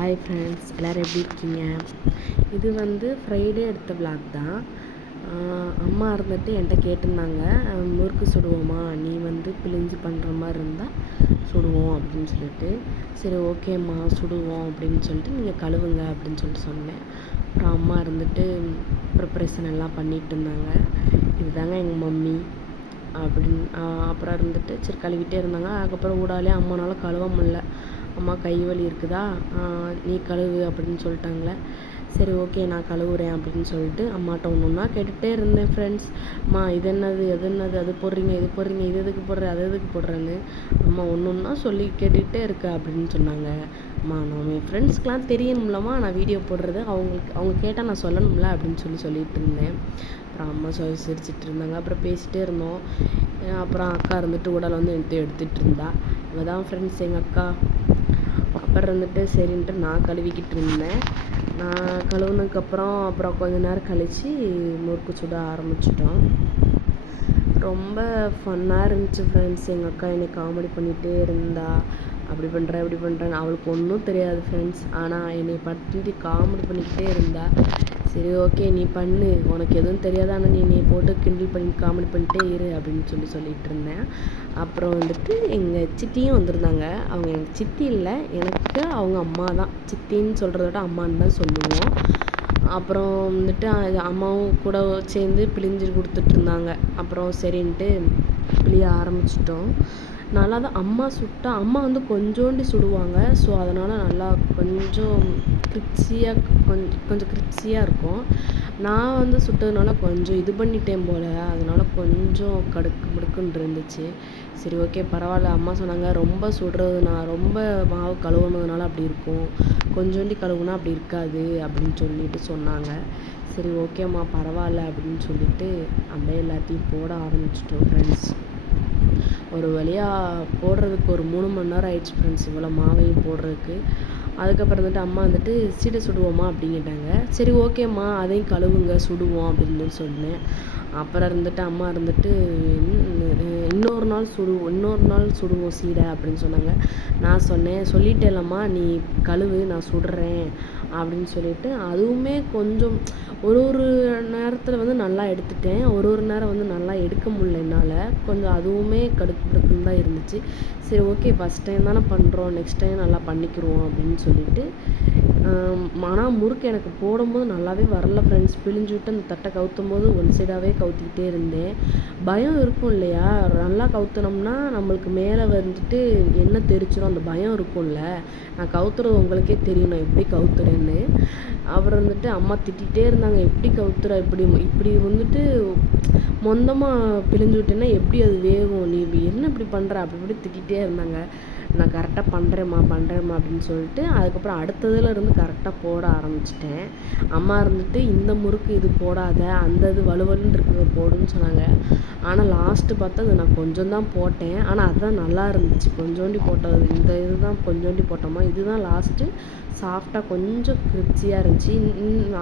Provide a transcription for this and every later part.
Hi friends, எல்லோரும் எப்படி இருக்கீங்க? இது வந்து ஃப்ரைடே எடுத்த விளாக் தான். அம்மா இருந்துட்டு என்கிட்ட கேட்டிருந்தாங்க, முறுக்கு சுடுவோமா, நீ வந்து பிழிஞ்சு பண்ணுற மாதிரி இருந்தால் சுடுவோம் அப்படின்னு சொல்லிட்டு. சரி ஓகேம்மா சுடுவோம் அப்படின்னு சொல்லிட்டு நீங்கள் கழுவுங்க அப்படின்னு சொல்லிட்டு சொன்னேன். அப்புறம் அம்மா இருந்துட்டு ப்ரிப்ரேஷன் எல்லாம் பண்ணிகிட்டு இருந்தாங்க. இதுதாங்க எங்கள் மம்மி அப்படின்னு. அப்புறம் இருந்துட்டு சரி கழுவிட்டே இருந்தாங்க. அதுக்கப்புறம் ஊடாலே அம்மானால கழுவ முடியல. அம்மா கை வலி இருக்குதா, நீ கழுவு அப்படின்னு சொல்லிட்டாங்களே. சரி ஓகே நான் கழுவுறேன் அப்படின்னு சொல்லிட்டு அம்மாட்ட ஒன்று ஒன்றா கேட்டுகிட்டே இருந்தேன் ஃப்ரெண்ட்ஸ். அம்மா இது என்னது அது என்னது, அது போடுறீங்க இது போடுறீங்க, இது எதுக்கு போடுற அது எதுக்கு போடுறேன்னு அம்மா ஒன்று ஒன்றா சொல்லி கேட்டுக்கிட்டே இருக்க அப்படின்னு சொன்னாங்க. அம்மா நம்ம என் ஃப்ரெண்ட்ஸ்க்கெலாம் தெரியணும்லம்மா நான் வீடியோ போடுறது, அவங்க கேட்டால் நான் சொல்லணும்ல அப்படின்னு சொல்லிட்டு இருந்தேன். அப்புறம் அம்மா சிரிச்சிட்டு இருந்தாங்க. அப்புறம் பேசிகிட்டே இருந்தோம். அப்புறம் அக்கா இருந்துட்டு உடலை வந்து எடுத்துகிட்டு இருந்தா. இவ தான் ஃப்ரெண்ட்ஸ் எங்கள் அக்கா. அப்புறம் இருந்துட்டு சரின்ட்டு நான் கழுவிக்கிட்டு இருந்தேன். நான் கழுவுனதுக்கப்புறம் கொஞ்ச நேரம் கழித்து முறுக்கு சுட ஆரம்பிச்சிட்டோம். ரொம்ப ஃபன்னாக இருந்துச்சு ஃப்ரெண்ட்ஸ். எங்கள் அக்கா என்னை காமெடி பண்ணிகிட்டே இருந்தா, அப்படி பண்ணுறேன் இப்படி பண்ணுறேன்னு. அவளுக்கு ஒன்றும் தெரியாது ஃப்ரெண்ட்ஸ். ஆனால் என்னை பற்றி காமெடி பண்ணிக்கிட்டே இருந்தா. சரி ஓகே நீ பண்ணு, உனக்கு எதுவும் தெரியாது, ஆனால் நீ போட்டு கிண்டல் பண்ணி காமெடி பண்ணிட்டே இரு அப்படின்னு சொல்லிட்டு இருந்தேன். அப்புறம் வந்துட்டு எங்கள் சித்தியும் வந்திருந்தாங்க. அவங்க எனக்கு சித்தி இல்லை, எனக்கு அவங்க அம்மா தான். சித்தின்னு சொல்கிறத விட அம்மான்னு தான் சொல்லுவோம். அப்புறம் வந்துட்டு அம்மாவும் கூட சேர்ந்து பிழிஞ்சு கொடுத்துட்ருந்தாங்க. அப்புறம் சரின்ட்டு பிழிய ஆரம்பிச்சிட்டோம். நல்லா தான் அம்மா சுட்டா. அம்மா வந்து கொஞ்சோண்டி சுடுவாங்க. ஸோ அதனால் நல்லா கொஞ்சம் கிரிப்ஸியாக இருக்கும். நான் வந்து சுட்டதுனால கொஞ்சம் இது பண்ணிட்டேன் போல், அதனால் கொஞ்சம் கடுக்கு முடுக்குன்னு இருந்துச்சு. சரி ஓகே பரவாயில்ல. அம்மா சொன்னாங்க ரொம்ப சுடுறது, நான் ரொம்ப மாவு கழுவுனதுனால அப்படி இருக்கும், கொஞ்சோண்டி கழுவுனா அப்படி இருக்காது அப்படின்னு சொல்லிட்டு சொன்னாங்க. சரி ஓகேம்மா பரவாயில்ல அப்படின்னு சொல்லிட்டு அப்படியே எல்லாத்தையும் போட ஆரம்பிச்சிட்டோம் ஃப்ரெண்ட்ஸ். ஒரு வழியாக போடுறதுக்கு ஒரு 3 மணி நேரம் ஆயிடுச்சு ஃப்ரெண்ட்ஸ், இவ்வளோ மாவையும் போடுறதுக்கு. அதுக்கப்புறம் வந்துட்டு அம்மா வந்துட்டு சீடை சுடுவோமா அப்படிங்கிட்டாங்க. சரி ஓகேம்மா அதையும் கழுவுங்க சுடுவோம் அப்படின்னு சொன்னேன். அப்புறம் இருந்துட்டு அம்மா இருந்துட்டு இன்னொரு நாள் சுடுவோம் சீடை அப்படின்னு சொன்னாங்க. நான் சொன்னேன் சொல்லிட்டேலம்மா நீ கழுவு நான் சுடுறேன் அப்படின்னு சொல்லிட்டு, அதுவுமே கொஞ்சம் ஒரு நேரத்தில் வந்து நல்லா எடுத்துட்டேன், ஒரு நேரம் வந்து நல்லா எடுக்க முடியல என்னால். கொஞ்சம் அதுவுமே கடுக்குன்னு தான் இருந்துச்சு. சரி ஓகே ஃபஸ்ட் டைம் தானே பண்ணுறோம், நெக்ஸ்ட் டைம் நல்லா பண்ணிக்கிடுவோம் அப்படின்னு சொல்லிட்டு. ஆனால் முறுக்கு எனக்கு போடும்போது நல்லாவே வரல ஃப்ரெண்ட்ஸ். பிழிஞ்சு விட்டு அந்த தட்டை கவுத்தும் போது ஒன் சைடாகவே கவுத்திக்கிட்டே இருந்தேன். பயம் இருக்கும் இல்லையா, நல்லா கவுத்துனோம்னா நம்மளுக்கு மேலே வந்துட்டு எண்ணெய் தெரிச்சிடும், அந்த பயம் இருக்கும்ல. நான் கவுத்துறது உங்களுக்கே தெரியும் நான் எப்படி கவுத்துறேன்னு. அப்புறம் வந்துட்டு அம்மா திட்டிகிட்டே இருந்தாங்க, எப்படி கவுத்துற, இப்படி வந்துட்டு மொந்தமாக பிழிஞ்சு விட்டேன்னா எப்படி அது வேகும், நீ என்ன இப்படி பண்ணுற அப்படி இப்படி திட்டிகிட்டே இருந்தாங்க. நான் கரெக்டாக பண்ணுறேம்மா அப்படின்னு சொல்லிட்டு அதுக்கப்புறம் அடுத்ததுல இருந்து கரெக்டாக போட ஆரம்பிச்சிட்டேன். அம்மா இருந்துட்டு இந்த முறுக்கு இது போடாத, அந்த இது வலுவலுன்னு இருக்கிறத போடுன்னு சொன்னாங்க. ஆனால் லாஸ்ட்டு பார்த்தா அது நான் கொஞ்சம் தான் போட்டேன். ஆனால் அதுதான் நல்லா இருந்துச்சு, கொஞ்சோண்டி போட்டது. இந்த இதுதான் கொஞ்சோண்டி போட்டோமா, இதுதான் லாஸ்ட்டு சாஃப்டாக கொஞ்சம் கிரிப்ஸியாக இருந்துச்சு.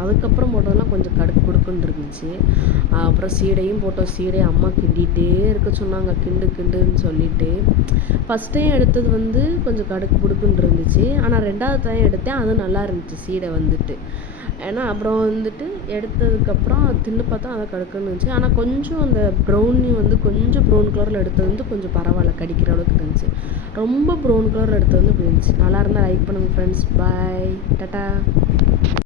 அதுக்கப்புறம் போட்டதெல்லாம் கொஞ்சம் கடுக்கு குடுக்குன்னு இருந்துச்சு. அப்புறம் சீடையும் போட்டோம். சீடையை அம்மா கிண்டிகிட்டே இருக்க சொன்னாங்க, கிண்டுன்னு சொல்லிட்டு. ஃபஸ்ட் டைம் எடுத்தது வந்து கொஞ்சம் கடுக்கு புடுக்குன்னு இருந்துச்சு. ஆனால் 2வது டைம் எடுத்தேன், அது நல்லா இருந்துச்சு சீடை வந்துட்டு. ஏன்னா அப்புறம் வந்துட்டு எடுத்ததுக்கப்புறம் தின்னு பார்த்தா அதை கடுக்குன்னு இருந்துச்சு. ஆனால் கொஞ்சம் அந்த ப்ரௌனி வந்து கொஞ்சம் ப்ரௌன் கலரில் எடுத்தது வந்து கொஞ்சம் பரவாயில்ல, கடிக்கிற அளவுக்கு இருந்துச்சு. ரொம்ப ப்ரௌன் கலரில் எடுத்தது வந்து இப்படி இருந்துச்சு. நல்லா இருந்தால் லைக் பண்ணுங்கள் ஃப்ரெண்ட்ஸ். பாய், டாட்டா.